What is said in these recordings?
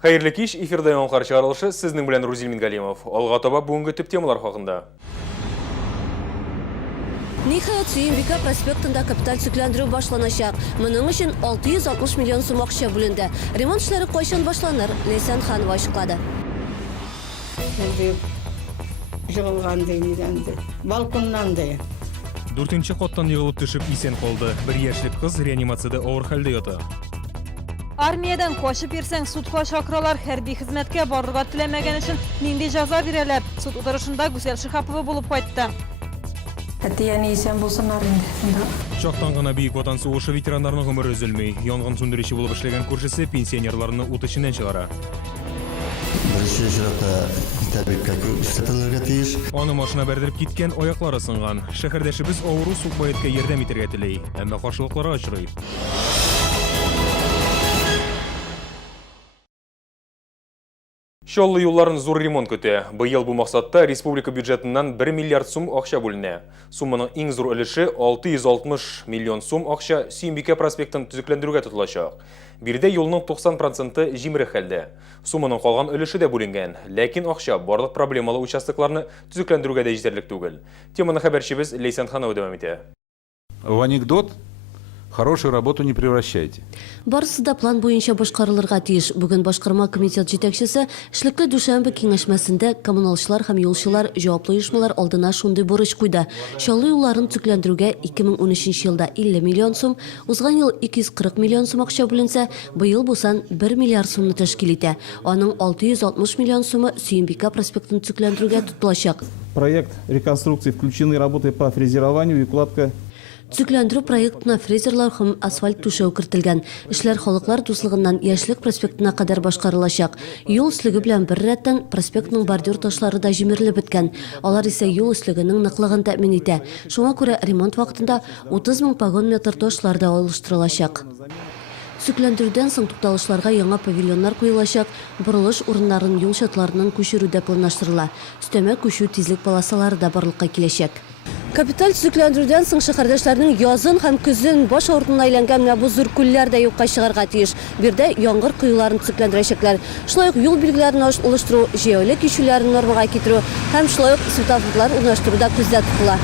Хайырлы кеш, эфирда оңқар шығарылышы сіздің білен Рузил Мингалимов. Алға таба бүгінгі түп темалар хақында. Нихаят Сүйінбика проспектында капиталь сүкләндіру башланашақ. Мұның үшін 660 миллион сум ақша бөлінді. Ремонт ішлері қойшан башланыр, Лейсан Ханова ашықлады. Жығылған деймейденді, балконнан dey. 4-ші қоттан еғылып түшіп исен қолды. Бір ешілік қыз реанимацияда ауыр халде йоты. Армиядан қошып ерсең, судқа шақыралар хәрби хизметке барырға тілемеген үшін нинди жаза берелер. Суд ұдырышында Гүсел Шихапова болып қайтты. Әтияны исен болсын арында. Шақтан ғана бейік ватан соғышы ветерандарының ғұмыры үзілмей, янгын сөндіруші болып ішлеген көршісі пенсионерларыны ут ішінен шығара. Бірінші жырақта тәбекке күстетілерге тиіш. Оны машина бәрдіріп кеткен ояқлары сынған. Шәһәрдәші біз ауыру суқбайетке ердем етерге тілей, әмі қаршылықлары ашырай. Шоллы юлларын зор ремонт көте. Бұйыл бұл мақсатта республика бюджетінен 1 миллиард сум ақша бөліне. Суманың ең зор үліші 660 миллион сум ақша Сүйінбика проспектін түзіклендіруге тұтылашақ. Бірде юлының 90% жимірі хәлді. Суманың қалған үліші де бөлінген. Ләкин ақша барлық проблемалы участокларны түзіклендіруге де жетерлік түгіл. Теманы хабаршыбыз Лейсан Ханова дәвам ете. В анекдот хорошую работу не превращайте. Барысы да план бойынша башқарылырға тиіш. Бүгін башқарма комитет жетекшісі Шілікті Душанбе кеңешмәсінде коммуналшылар һәм юлшылар жауаплы ұйышмалар алдына шундай бурыч куйды. Шаллы юлларын түзеклендіруге 2013 елда 50 миллион сум, узган ел 240 миллион сум акча бүленсә, быел бусан 1 миллиард сумны тәшкил итә. Аның 660 миллион сумы Сүйінбика проспектын түзеклендіруге тотылачак. Проект реконструкции включены работы по фрезерованию и укладка. Түзеклендіру проектына фрезерлар һәм асфальт түшәү кертелгән. Эшләр халыклар дуслыгыннан Яшьлек проспектына кадәр башкарылачак. Юл өслеге белән бер рәттән проспектның бордюр ташлары да җимерелеп беткән. Алар исә юл өслегенең ныклыгын тәэмин итә. Шуңа күрә ремонт вакытында 30 000 погон метр ташлар да алыштырылачак. Сүкләндерүдән соң тукталышларга яңа павильоннар куелачак, борылыш урыннарын юл чатларының күчерү дә планлаштырыла. Өстәмә күчү тизлек полосалары да барлыкка киләчәк. Капиталь түзекләндерүдән соң шәһәрдәшләрнең язын һәм көзен баш авыртуына әйләнгән менә бу зур күлләр дә юкка чыгарга тиеш. Бирдә яңгыр коюларын түзекләндерәчәкләр. Шулай ук юл билгеләрен олыштыру, җәяүле кичүләрен нормага китерү һәм шулай ук светофорлар урнаштыру да күздә тотыла.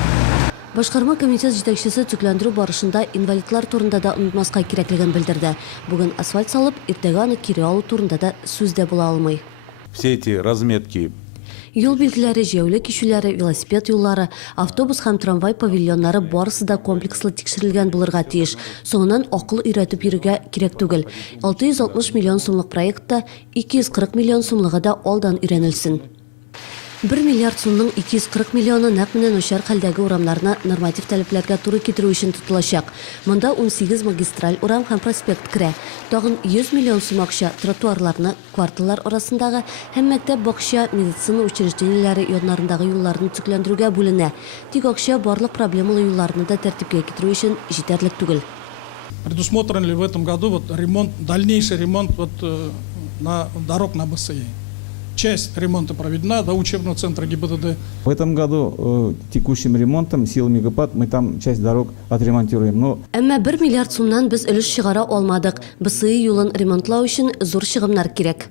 Башкарма комитет җитәкчесе түзекләндерү барышында инвалидлар турында да онытмаска кирәклеген белдерде. Бүген асфальт салып, иртәгә аны кире алу турында да сүз дә була алмый. Все эти разметки. Юл билгеләре, җәяүле кичүләре, велосипед юллары, автобус һәм трамвай павильоннары барысы да комплекслы тикшерелгән булырга тиеш. Соңыннан акыл өйрәтеп йөрергә кирәк түгел. 660 миллион сумлык проектта 240 миллион сумлыгы да алдан өйрәнелсен. 1 миллиард сумның 240 миллионы нәкъ менә начар хәлдәге урамнарны норматив таләпләргә туры китерү өчен тотылачак. Монда 18 магистраль урам һәм проспект керә. Тагын 100 миллион сум акча тротуарларны, кварталлар арасындагы һәм мәктәп, бакча, медицина учрежденияләре яннарындагы юлларны төзекләндерүгә бүленә. Тик акча барлык проблемалы юлларны да тәртипкә китерү өчен җитәрлек түгел. Предусмотрен ли в этом году ремонт, дальнейший ремонт на дорог на БСИ? Часть ремонта проведена до учебного центра ГИБДД. В этом году текущим ремонтом силами ГПАД мы там часть дорог отремонтируем. Но Әмма 1 миллиард сумнан без өлеш чыгара алмадык. БСИ юлын ремонтлау өчен зур чыгымнар кирәк.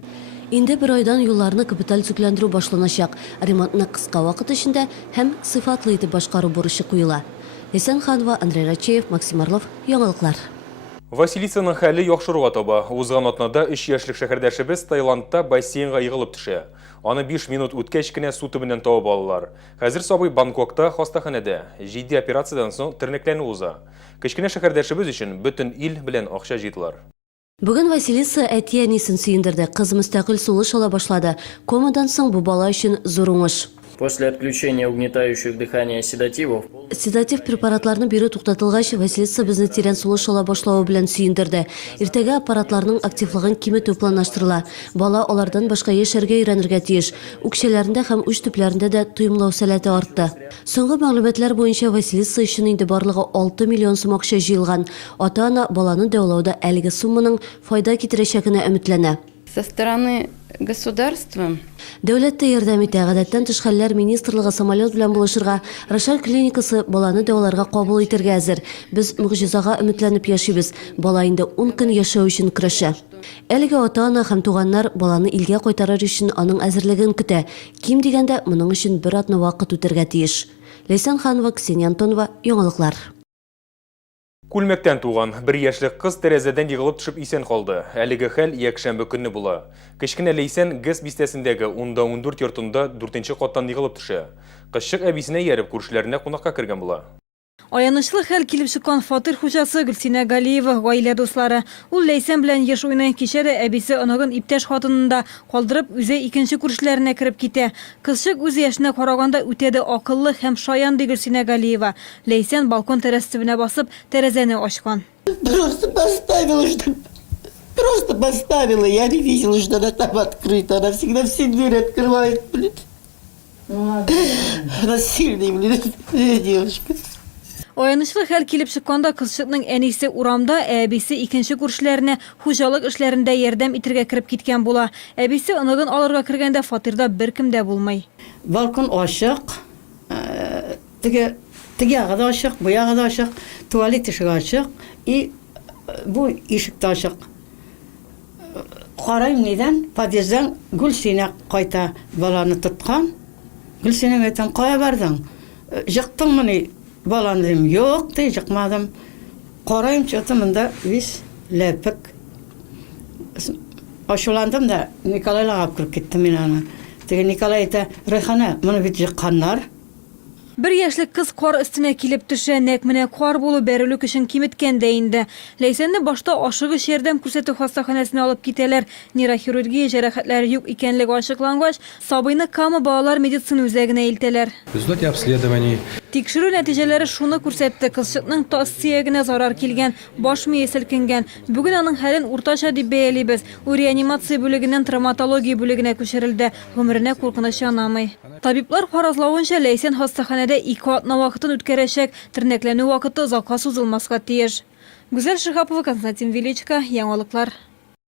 Инде бер айдан юлларны капиталь түзекләндерү башланачак. Ремонтны кыска вакыт эчендә һәм сыйфатлы итеп башкару бурычы куела. Лейсан Ханова, Андрей Рачеев, Максим Орлов, Яңалыклар. Василицаның хәлі яхшыруга таба. Узган атнада 3 яшьлек шәһәрдәшебез Таиландта бассейнга йыгылып төшә. Аны 5 минут үткәч кенә су төбеннән табып алалар. Хәзер сабый Бангкокта хастаханәдә. Җитди операциядән соң тернәкләнү уза. Кечкенә шәһәрдәшебез өчен бөтен ил белән акча җыйдылар. Бүген Василиса әти-әнисен сөендерде. Кыз мөстәкыйль сулыш ала башлады. Комадан соң бу бала өчен зур уңыш. После отключения угнетающих дыхание седативов. Седатив препаратларны бирү туктатылгач, Василиса безне тирән сулыш ала башлавы белән сөендерде. Иртәгә аппаратларның активлыгын киметү планлаштырыла. Бала алардан башка яшәргә өйрәнергә тиеш. Үкчәләрендә һәм уч төпләрендә дә туйымлау сәләте артты. Соңгы мәгълүматлар буенча Василиса өчен инде барлыгы 6 миллион сум акча җыелган. Ата-ана баланы дәвалауда әлеге сумманың файда китерәчәгенә өметләнә. Со стороны государства. Дәүләттә ярдәм итә. Гадәттән тыш хәлләр министрлыгы самолет белән булышырга, Рошаль клиникасы баланы дәваларга кабул итәргә әзер. Без могҗизага өметләнеп яшибез. Бала инде 10 көн яшәү өчен көрәшә. Әлеге ата-ана һәм туганнар баланы илгә кайтарыр өчен аның әзерлеген көтә. Ким дигәндә, моның өчен бер атна вакыт үтәргә тиеш. Лейсан Ханова, Ксения Антонова, яңалыклар. Күлмәктән туган бер яшьлек кыз тәрәзәдән егылып төшеп исән калды. Әлеге хәл якшәмбе көнне була. Кечкенә Лейсан ГЭС бистәсендәге 10-14 йортында 4нче каттан егылып төшә. Кызчык әбисенә ярып күршеләренә кунакка кергән була. Аянычлы хәл килеп чыккан фатир хуҗасы Гөлсинә Галиева, гаилә дуслары. Ул Лейсан белән еш уйный, кичә дә әбисе оныгын иптәш хатынында калдырып, үзе икенче күршеләренә кереп китә. Кызчык үз яшенә караганда үтәде акыллы һәм шаян ди Гөлсинә Галиева. Лейсан балкон тәрәзәсенә басып, тәрәзәне ачкан. Просто поставила. Я не видела, что она там открыта. Она всегда все двери открывает, блин. Она сильная, блин, девушка. Аянычлы хәл килеп чыкканда кызчыкның әнисе урамда, әбисе икенче күршеләренә хуҗалык эшләрендә ярдәм итәргә кереп киткән була. Әбисе оныгын алырга кергәндә фатирда беркем дә булмый. Балкон ашык. Теге ягы да ашык, бу ягы да ашык. Туалет ишеге ашык. И бу ишек та ашык. Карайм нидән? Подъезддан Гөлсинә кайта баланы тоткан. Гөлсинәгә әйтәм, кая бардың? Жыктыңмы ни? Баланы дим, юк, ди, жыкмадым. Карайм, чатымында вис ләпик. Ашуландым да, Николайга алып кирип киттем мин аны. Теге Николай әйтә, Райхана, моны бит жыкканнар. Бер яшьлек кыз кар өстенә килеп төшә, нәкъ менә кар булу бәрелүк өчен киметкән дә инде. Ләйсәнне башта ашыгыч ярдәм күрсәтү хастаханәсенә алып китәләр. Нейрохирургия җәрәхәтләре юк икәнлеге ачыклангач, сабыйны Кама балалар медицина үзәгенә илтәләр. В результате обследований Тикшерү нәтиҗәләре шуны күрсәтте: кызчыкның таз сөягенә зарар килгән, баш мие селкенгән. Бүген аның хәлен уртача дип бәялибез. Ул реанимация бүлегеннән травматология бүлегенә күчерелде. Гомеренә куркыныч янамый. Табиблар фаразлавынча, Ләйсән хастаханәдә 2 атна вакытын үткәрәчәк, тернәкләнү вакыты озакка сузылмаска тиеш. Гүзәл Шихапова, Константин Величко, яңалыклар.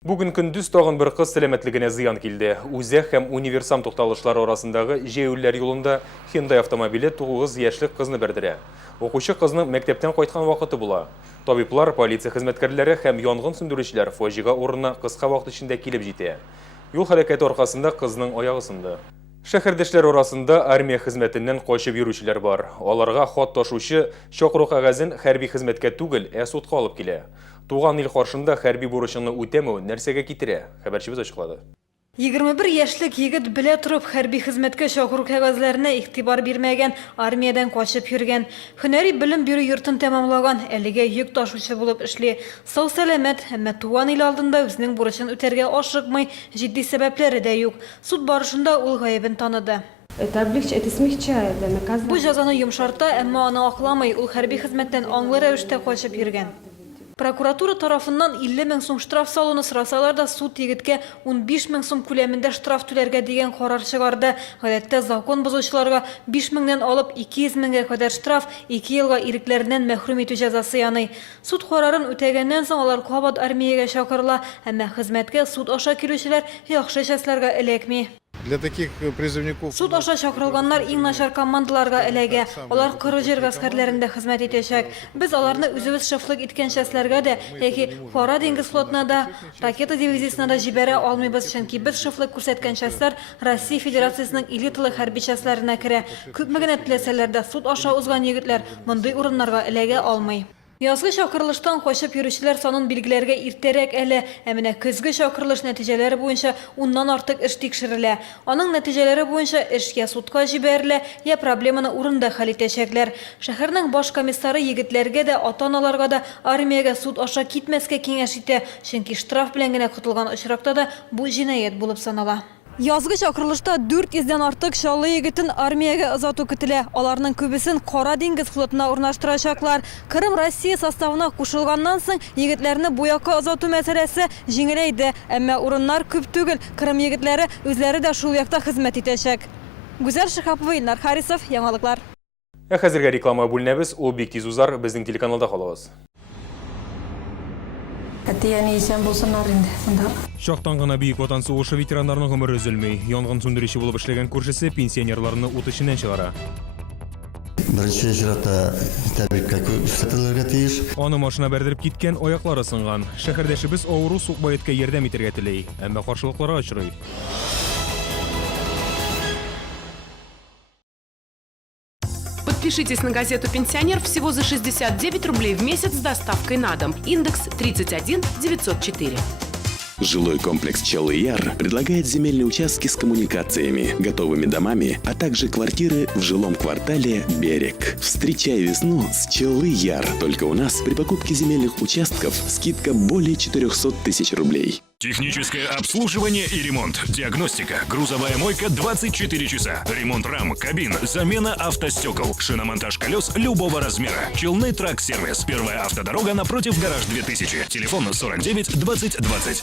Бүген көндүз тагын бер кыз сәламәтлегенә зыян килде. Үзәк һәм универсам тукталышлар арасындагы җәяүләр юлында Hyundai автомобиле 9 яшьлек кызны бәрдерә. Укучы кызның мәктәптән кайткан вакыты була. Табиблар, полиция хезмәткәрләре һәм янгын сүндерүчеләр фаҗига урынына кыска вакыт эчендә килеп җитә. Юл һәлакәте аркасында кызның аягы сынды. Шәһәрдәшләр арасында армия хезмәтеннән качып йөрүчеләр бар. Аларга хат ташучы чакыру кәгазен хәрби хезмәткә түгел, судка алып килә. Туган ил каршында хәрби бурычны үтәмәү нәрсәгә китерә? Хәбәрчебез ачыклады. 21 яшьлек егет белә торып хәрби хезмәткә чакыру кәгазьләренә игътибар бирмәгән, армиядән качып йөргән. Һөнәри белем бирү йортын тәмамлаган, әлегә йөк ташучы булып эшли. Сау-сәламәт, әмма туган ил алдында үзенең бурычын үтәргә ашыкмый, җитди сәбәпләре дә юк. Суд барышында ул гаебен таныды. Бу җәзаны йомшарта, әмма аны акламый, ул хәрби хезмәттән аңлы рәвештә качып йөргән. Прокуратура тарафыннан 50 мең сум штраф салуны сорасалар да, суд егеткә 15 мең сум күләмендә штраф түләргә дигән карар чыгарды. Гадәттә закон бозучыларга 5 меңнән алып 200 меңгә кадәр штраф, 2 елга ирекләреннән мәхрүм итү җәзасы яный. Суд карарын үтәгәннән соң алар кабат армиягә чакырыла, әмма хезмәткә суд аша килүчеләр яхшы чәсләргә эләкми. Для таких призывников Суд аша чакырылганнар иң начар командаларга эләгә. Алар коры җир гаскәрләрендә хезмәт итәчәк. Без аларны үзебез шефлык иткән чәсләргә дә, яки Кара диңгез флотына да, ракета дивизиясенә дә җибәрә алмыйбыз, чөнки без шефлык күрсәткән чәсләр Россия Федерациясенең элиталы хәрби чәсләренә керә. Күпме генә теләсәләр дә суд аша узган егетләр мондый урыннарга эләгә алмый. Язгы чакырылыштан качып йөрүчеләр санын билгеләргә иртәрәк әле, ә менә көзге чакырылыш нәтиҗәләре буенча 10ннан артык эш тикшерелә. Аның нәтиҗәләре буенча эш я судка җибәрелә, я проблеманы урында хәл итәчәкләр. Шәһәрнең баш комиссары егетләргә дә, ата-аналарга да армиягә суд аша китмәскә киңәш итә, чөнки штраф белән генә котылган очракта да бу җинаять булып санала. Язгы чакырылышта 400-дән артык чаллы егетен армиягә озату көтелә. Аларның күбесен Кара диңгез флотына урнаштырачаклар. Кырым Россия составына кушылганнан соң егетләрне бу якка озату мәсьәләсе җиңеләйде, әмма урыннар күп түгел. Кырым егетләре үзләре дә шул якта хезмәт итәчәк. Гүзәл Шихапова, Илнар Харисов, яңалыклар. Хәзергә реклама бүленәбез, ул бик тиз узар, безнең телеканалда калыгыз. Әтияне исән булсыннар инде. Шактан гына Бөек Ватан сугышы ветераннарының гомере өзелмәй. Янгын сүндерүче булып эшләгән күршесе пенсионерларны ут эченнән чыгара. Бірінші чиратта тәбриккә күрсәтелергә тиеш. Аны машина бәрдереп киткән аяклары сынган. Шәһәрдәшебез авыру сукбаеткә ярдәм итәргә теләй, әмма каршылыкларга очрый. Подпишитесь на газету «Пенсионер» всего за 69 рублей в месяц с доставкой на дом. Индекс 31904. Жилой комплекс «Пчелы-Яр» предлагает земельные участки с коммуникациями, готовыми домами, а также квартиры в жилом квартале «Берег». Встречай весну с «Пчелы-Яр». Только у нас при покупке земельных участков скидка более 400 тысяч рублей. Техническое обслуживание и ремонт. Диагностика. Грузовая мойка 24 часа. Ремонт рам, кабин. Замена автостекол. Шиномонтаж колес любого размера. Челны трак-сервис. Первая автодорога напротив гараж 2000. Телефон 49 20 20.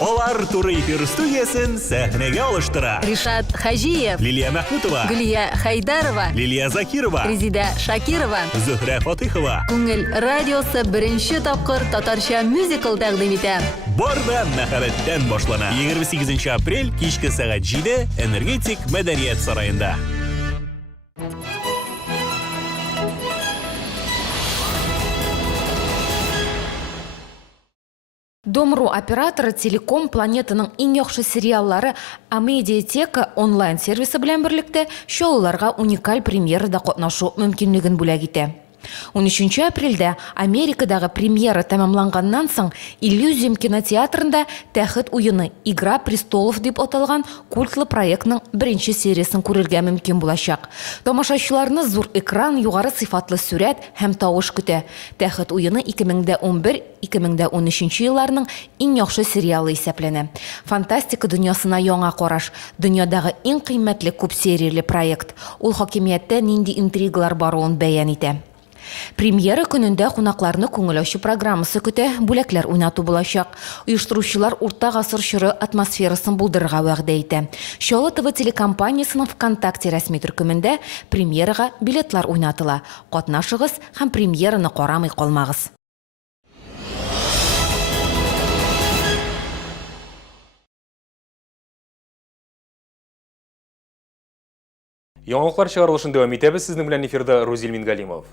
Олар туры эфир студиясын сәхнәгә алыштыра. Ришат Хажиев, Лилия Мәхмүтова, Гүлия Хайдарова, Лилия Закирова, Резида Шакирова, Зөһрә Фатыйхова. Күңел радиосы беренче тапкыр татарча мюзикл тәкъдим итә. Бар да мәхәббәттән башлана. 28 апрель кичке сәгать 7 Энергетик Мәдәният сараенда. Домру операторы Телеком планетаның иң яхшы сериаллары Амедиатека онлайн сервисы белән берлектә шоуларга уникаль премьерада катнашу мөмкинлеген бүләк итә. 13 апрельдә Америкадагы премьера тәмамланганнан соң Иллюзиум кинотеатрында тәхет уены «Игра престолов» дип аталган культлы проектның беренче сериясын күрергә мөмкин булачак. Тамашачыларны зур экран, югары сыйфатлы сүрәт һәм тавыш көтә. Тәхет уены 2011-2013 елларның иң яхшы сериалы исәпләнә. Фантастика дөньясына яңа караш, дөньядагы иң кыйммәтле күп серияле проект. Ул хакимияттә нинди интригалар баруын бәян итә. Премьера көнендә кунакларны күңел ачу программасы көтә, бүләкләр уйнату булачак. Оештыручылар урта гасыр чоры атмосферасын булдырырга вәгъдә итә. Шоу ТВ телекомпаниясының ВКонтакте рәсми төркемендә премьерага билетлар уйнатыла. Катнашыгыз һәм премьераны карамый калмагыз. Яңалыклар чыгарылышын дәвам итәбез. Сезнең белән эфирда Рузил Мингалимов.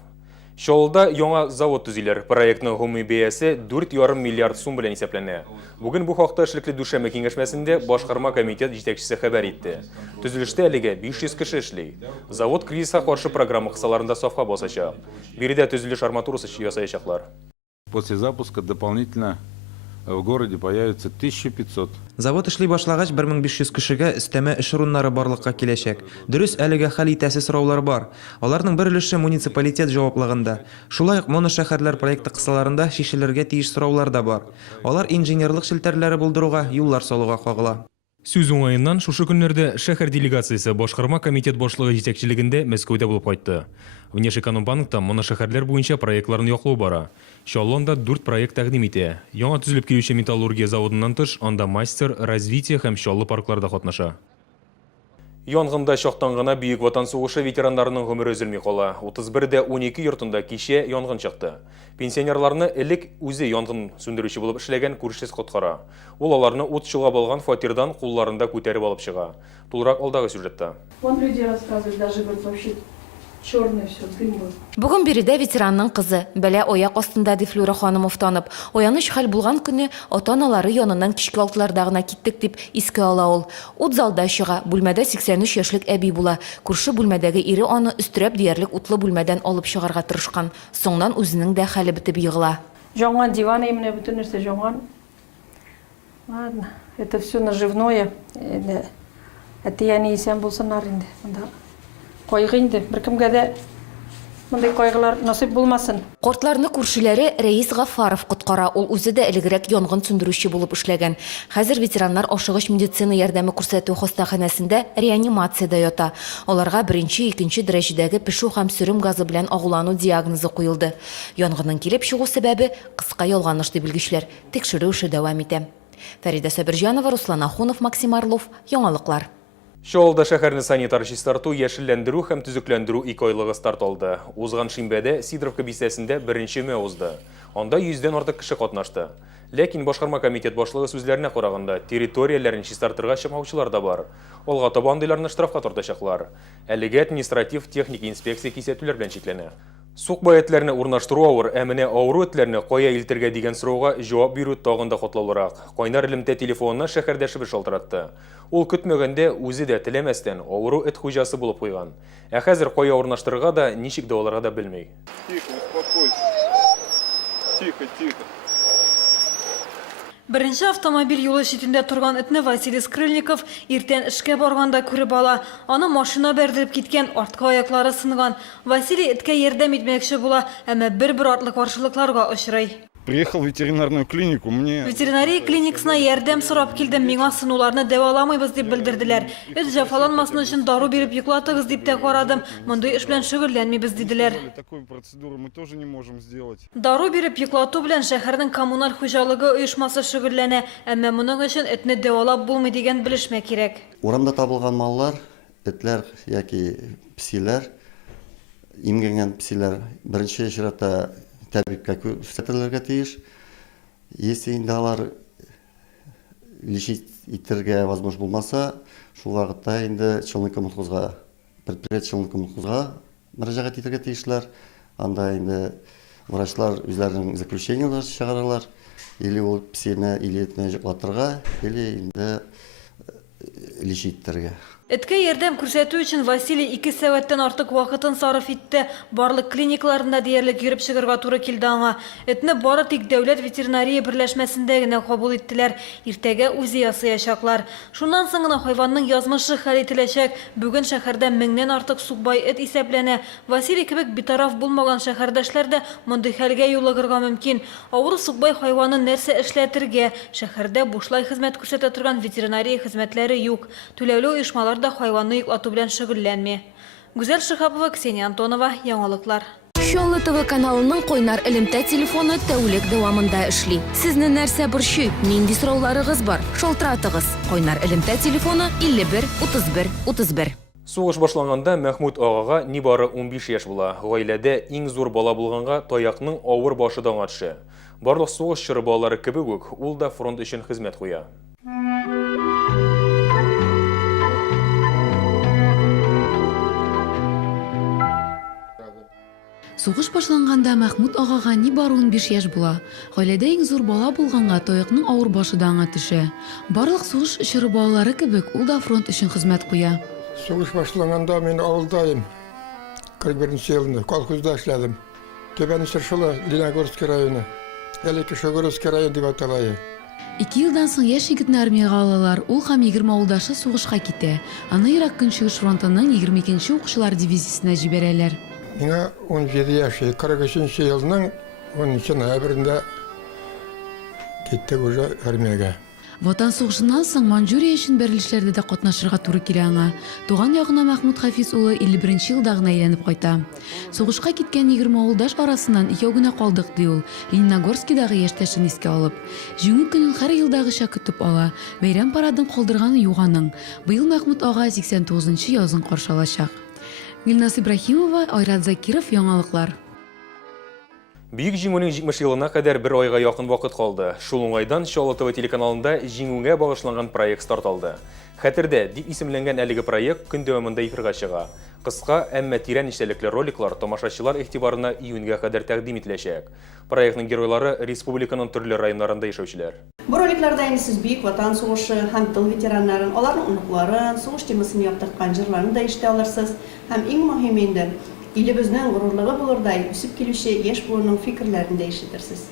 Шоулда яңа завод төзиләр. Проектның гомуми бәясе 4,5 миллиард сум белән исәпләнә. Бүген бу хакта эшлекле дүшәмбе киңәшмәсендә башкарма комитет җитәкчесе хәбәр итте. Төзелештә әлегә 500 кеше эшли. Завод кризиска каршы программа кысаларында сафка басачак. Биредә төзелеш арматурасы ясаячаклар. После запуска дополнительно в городе появится 1500. Завод эшли башлагач 1500 кешегә өстәмә эш урыннары барлыкка киләчәк. Дөрес, әлегә хәл итәсе сораулар бар. Аларның бер өлеше муниципалитет җаваплыгында. Шулай ук моношәһәрләр проекты кысаларында шишелергә тиеш сораулар да бар. Алар инженерлык челтәрләре булдыруга, юллар салуга кагыла. Сүз уңаеннан шушы көннәрдә шәһәр делегациясе башкарма комитет башлыгы җитәкчелегендә Мәскәүдә булып кайтты. Внешэкономбанкта моношәһәрләр буенча проектларын яклау бара. Шаллонда 4 проект тәкъдим итә. Яңа төзелеп килүче металлургия заводыннан тыш, анда мастер, развитие һәм шаллы паркларда катнаша. Янгында чактан гына Бөек Ватан сугышы ветераннарының гомере өзелми кала. 31дә 12 йортында кичә янгын чыкты. Пенсионерларны элек үзе янгын сүндерүче булып эшләгән күршес коткара. Ул аларны ут чыгап алган фатирдан кулларында күтәреп алып чыга. Тулырак алдагы сюжетта. Вон люди рассказывают, даже говорят, вообще черное все, дым был. Бүген биредә ветеранның кызы бәлә аяк астында Дифлюра ханымов танып, ояныч хәл булган көне ата-аналары яныннан кичке 6-ларда гына киттек дип искә ала ул. Ут залда чыга, бүлмәдә 83 яшьлек әби була. Күрше бүлмәдәге ире аны өстерәп диярлек утлы бүлмәдән алып чыгарга тырышкан. Соңнан үзенең дә хәле бетеп егыла. Жауган диван, именно бөтен нәрсә жауган. Ладно, это все наживное. Это я не исән булсыннар инде. Кайгы инде, беркемгә дә мондай кайгылар насыйп булмасын. Кортларны күршеләре Рәис Гафаров коткара. Ул үзе дә элегрәк янгын сүндерүче булып эшләгән. Хәзер ветераннар ашыгыч медицина ярдәме күрсәтү хастаханәсендә реанимациядә ята. Аларга 1-2 дәрәҗәдәге пешү һәм сөрем газы белән агулану диагнозы куелды. Янгынның килеп чыгу сәбәбе кыска ялганыш дип белгечләр. Тикшерү эше дәвам итә. Фәрида Сабирҗанова, Руслан Ахунов, Максим Орлов. Яңалыклар. Шолда шәһәрне санитар чистарту, яшелләндерү һәм төзекләндерү 2 айлыгы старт алды. Узган шимбәдә Сидоровка бистәсендә беренче мә узды. Анда 100дән артык кеше катнашты. Ләкин башкарма комитет башлыгы сүзләренә караганда, территорияләрен чистартырга чыкмаучылар да бар. Алга таба андыйларны штрафка тартачаклар. Әлегә административ техник инспекция кисәтүләр белән чикләнә. Сук баятларны урнаштыру авыр, әміне ауру этләрне кая илтергә дигән сорауга җавап бирү тагын да катлаулырак. Кайнар элемтә телефонына шәһәрдәшебез шалтыратты. Ул көтмәгәндә үзе дә теләмәстән ауру эт хуҗасы булып куйган. Ә хәзер кая урнаштырырга да, ничек дәваларга да белмәй. Тихо, успокойся. Тихо, тихо. Беренче автомобиль юлы шитендә торган этне Василий Скрыльников иртән эшкә барганда күреп ала. Аны машина бәрдереп киткән, артка аяклары сынган. Василий эткә ярдәм итмәкче була, әмма бер артлы каршылыкларга очрый. Приехал в ветеринарную клинику, мне... Ветеринария клиникасына ярдәм сорап килдем, миңа сынуларны дәваламыйбыз дип белдерделәр. Эт җәфаланмасын өчен дару биреп йоклатыгыз дип тә карадым. Мондый эш белән шөгыльләнмибез диделәр. Такую процедуру мы тоже не можем сделать. Дару биреп йоклату белән шәһәрнең коммуналь хуҗалыгы оешмасы шөгыльләнә, әмма моның өчен этне дәвалап булмый дигән белешмә кирәк. Урамда табылган маллар, этләр яки псиләр, имгәнгән псиләр беренче чиратта тәбриккә күрсәтелергә тиеш. Если инде алар лечить итәргә возможно булмаса, шул вакытта инде челнокомхозга, предприятие челнокомхозга мөрәҗәгать итәргә тиешләр. Анда инде врачлар үзләренең заключениелар чыгаралар, или ул псине или этне җыклатырга, или инде лечить итәргә. Эткә ярдәм күрсәтү өчен Василий 2 сәгатьтән артык вакытын сарыф итте. Барлык клиникаларында диярлек йөреп чыгарга туры килде аңа. Этне бары тик дәүләт ветеринария берләшмәсендә генә кабул иттеләр. Иртәгә үзе ясаячаклар. Шуннан соң гына хайванның язмышы хәл ителәчәк. Бүген шәһәрдә 1000дән артык сукбай эт исәпләнә. Василий кебек битараф булмаган шәһәрдәшләр дә мондый хәлгә юлыгырга мөмкин. Авыр сукбай хайванын нәрсә эшләтергә? Шәһәрдә бушлай хезмәт күрсәтә торган ветеринария хезмәтләре юк. Түләүле оешмалар да хайванны йоклату белән шөгыльләнми. Гүзәл Шихапова, Ксения Антонова, Яңалыклар. Шолла ТВ каналының кайнар элемтә телефоны тәүлек дәвамында эшли. Сезне нәрсә борчый? Нинди сорауларыгыз бар? Шалтыратыгыз. Кайнар элемтә телефоны 51 31 31. Сугыш башланганда Мәхмүд агага нибары 15 яшь була. Гаиләдә иң зур бала булганга таякның авыр башы да аңа. Барлык сугыш чоры балалары кебек үк ул да фронт өчен хезмәт куя. Сугыш башланганда Мәхмүд агага нибары 15 яшь була. Гаиләдә иң зур бала булганга таякның авыр башы да аңа төшә. Барлык сугыш чоры балалары кебек ул да фронт өчен хезмәт куя. Сугыш башланганда мен авылдайым. 41 елында колхозда эшләдем. Төбән Сыршылы, Леногорский районы. Әлеге Шогоровский район дип атала. 2 елдан соң яшь егетне армиягә алалар. Ул һәм 20 авылдашы сугышка китә. Аны Ирак Көнчыгыш фронтының 22нче укучылар дивизиясенә җибәрәләр. Миңа 17 яш, 43 елның 10 ноябрендә киттек уже армиягә. Ватан сугышыннан соң Манчжурия өчен бәрелешләрдә дә катнашырга туры килә аңа. Туган ягына Мәхмүд Хафиз улы 51 елда гына әйләнеп кайта. Сугышка киткән 20 авылдаш арасыннан 2 генә калдык ди ул. Лениногорскийдагы яшьтәшен искә алып. Җиңү көнен һәр елдагыча көтеп ала. Бәйрәм парадын калдырганы юк аның. Быел Мәхмүд ага 89нчы язын каршы алачак. Гөлнас Ибрахимова, Айрат Закиров, Яңалыклар. Бүйік җиңүнең 70 елына кадәр бер айга якын вакыт калды. Шул уңайдан Шолла ТВ телеканалында җиңүгә багышланган проект старт алды. Хәтердә дип исемләнгән әлеге проект көн дәвамында эфирга чыга. Кыска, әмма тирән эчтәлекле роликлар тамашачылар игътибарына июньгә кадәр тәкъдим ителәчәк. Проектның геройлары республиканың төрле районнарында яшәүчеләр. Бу роликларда инде сез бик ватан сугышы һәм тыл ветераннарын, аларның оныкларын, сугыш темасын яктырткан җырларны да ишетә алырсыз. Һәм иң мөһиме инде илебезнең горурлыгы булырдай үсеп килүче яшь буынның фикерләрен дә ишетерсез.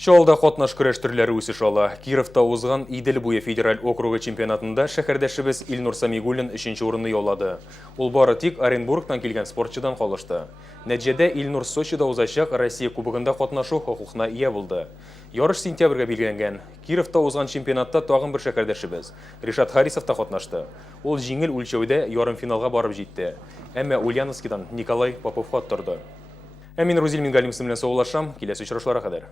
Шолда катнаш көрәш төрләре үсеш ала. Кировта узган Идел буе федераль округы чемпионатында шәһәрдәшебез Илнур Самигуллин 3нче урынны яулады. Ул бары тик Оренбургтан килгән спортчыдан калышты. Нәтиҗәдә Илнур Сочида узачак Россия кубогында катнашу хокукына ия булды. Ярыш сентябрьгә билгеләнгән. Кировта узган чемпионатта тагын бер шәһәрдәшебез Ришат Харисов та катнашты. Ул җиңел үлчәүдә ярым финалга барып җитте. Әмма Ульяновскидан Николай Поповка торды. Мин Рузиль Мингалимов белән саулашам. Киләсе очрашларга кадәр.